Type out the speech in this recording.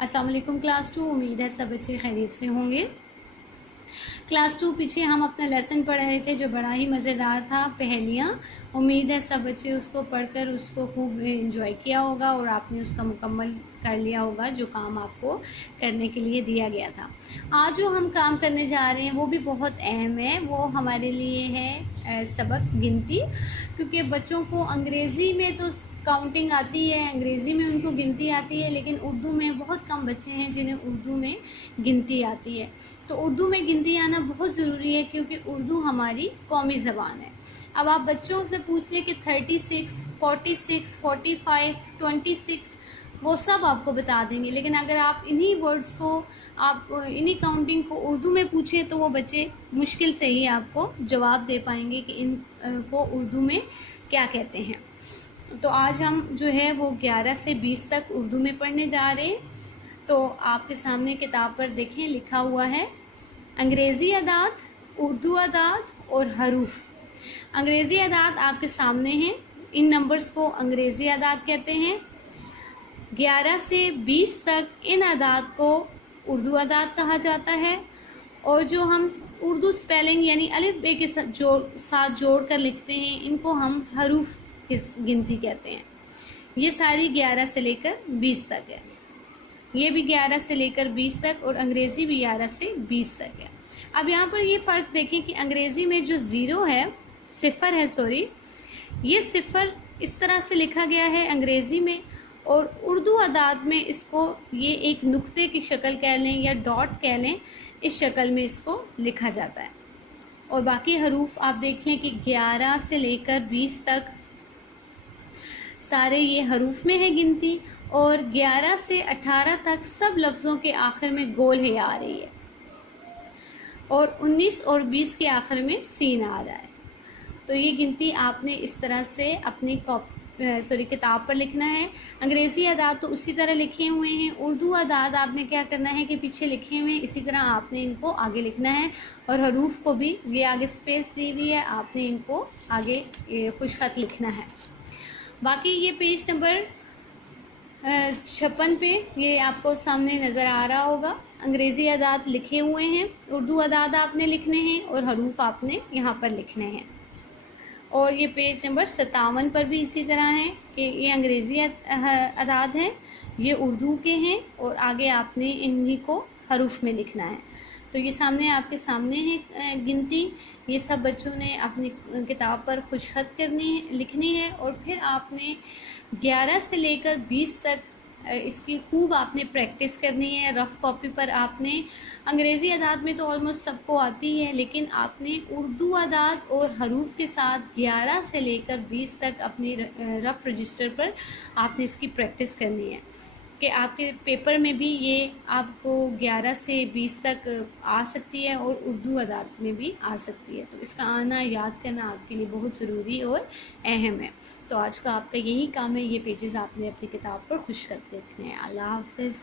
अस्सलाम वालेकुम क्लास 2। उम्मीद है सब बच्चे खैरियत से होंगे। क्लास 2 पीछे हम अपना लेसन पढ़ रहे थे जो बड़ा ही मज़ेदार था, पहेलियाँ। उम्मीद है सब बच्चे उसको पढ़कर उसको खूब एंजॉय किया होगा और आपने उसका मुकम्मल कर लिया होगा जो काम आपको करने के लिए दिया गया था। आज जो हम काम करने जा रहे हैं वो भी बहुत अहम है। वो हमारे लिए है सबक गिनती, क्योंकि बच्चों को अंग्रेज़ी में तो काउंटिंग आती है, अंग्रेज़ी में उनको गिनती आती है, लेकिन उर्दू में बहुत कम बच्चे हैं जिन्हें उर्दू में गिनती आती है। तो उर्दू में गिनती आना बहुत ज़रूरी है क्योंकि उर्दू हमारी कौमी ज़बान है। अब आप बच्चों से पूछ लें कि 36, 46, 45, 26 वो सब आपको बता देंगे, लेकिन अगर आप इन्हीं वर्ड्स को, आप इन्हीं काउंटिंग को उर्दू में पूछें तो वो बच्चे मुश्किल से ही आपको जवाब दे पाएंगे कि इन को उर्दू में क्या कहते हैं। तो आज हम जो है वो 11 से 20 तक उर्दू में पढ़ने जा रहे हैं। तो आपके सामने किताब पर देखें लिखा हुआ है अंग्रेज़ी अदाद, उर्दू अदाद और हरूफ। अंग्रेज़ी अदाद आपके सामने हैं। इन नंबर्स को अंग्रेज़ी अदाद कहते हैं। 11 से 20 तक इन अदाद को उर्दू अदाद कहा जाता है। और जो हम उर्दू स्पेलिंग यानी अलिफ बे के साथ जोड़ कर लिखते हैं इनको हम हरूफ की गिनती कहते हैं। ये सारी 11 से लेकर 20 तक है। ये भी 11 से लेकर 20 तक और अंग्रेज़ी भी 11 से 20 तक है। अब यहाँ पर ये फ़र्क देखें कि अंग्रेज़ी में जो ज़ीरो है, सिफ़र है, सॉरी, ये सिफ़र इस तरह से लिखा गया है अंग्रेज़ी में, और उर्दू अदाद में इसको ये एक नुक्ते की शक्ल कह लें या डॉट कह लें, इस शक्ल में इसको लिखा जाता है। और बाकी हरूफ आप देख लें कि 11 से लेकर 20 तक सारे ये हरूफ में है गिनती, और 11 से 18 तक सब लफ्ज़ों के आखिर में गोल है आ रही है, और 19 और 20 के आखिर में सीन आ रहा है। तो ये गिनती आपने इस तरह से अपनी किताब पर लिखना है। अंग्रेज़ी अदाद तो उसी तरह लिखे हुए हैं। उर्दू अदाद आपने क्या करना है कि पीछे लिखे हुए हैं, इसी तरह आपने इनको आगे लिखना है। और हरूफ को भी ये आगे स्पेस दी हुई है, आपने इनको आगे खुशखत लिखना है। बाकी ये पेज नंबर 56 पे ये आपको सामने नज़र आ रहा होगा। अंग्रेज़ी अदाद लिखे हुए हैं, उर्दू अदाद आपने लिखने हैं और हरूफ आपने यहाँ पर लिखने हैं। और ये पेज नंबर 57 पर भी इसी तरह है कि ये अंग्रेज़ी अदाद हैं, ये उर्दू के हैं, और आगे आपने इन्हीं को हरूफ में लिखना है। तो ये सामने आपके सामने है गिनती। ये सब बच्चों ने अपनी किताब पर खुशखत लिखनी है, और फिर आपने 11 से लेकर 20 तक इसकी खूब आपने प्रैक्टिस करनी है। रफ़ कॉपी पर आपने अंग्रेज़ी अदाद में तो ऑलमोस्ट सबको आती है, लेकिन आपने उर्दू अदाद और हरूफ के साथ 11 से लेकर 20 तक अपनी रफ़ रजिस्टर पर आपने इसकी प्रैक्टिस करनी है कि आपके पेपर में भी ये आपको 11 से 20 तक आ सकती है और उर्दू अदाद में भी आ सकती है। तो इसका आना, याद करना आपके लिए बहुत ज़रूरी और अहम है। तो आज का आपका यही काम है, ये पेजेस आपने अपनी किताब पर खुश कर देखने हैं। अल्लाह हाफ़िज़।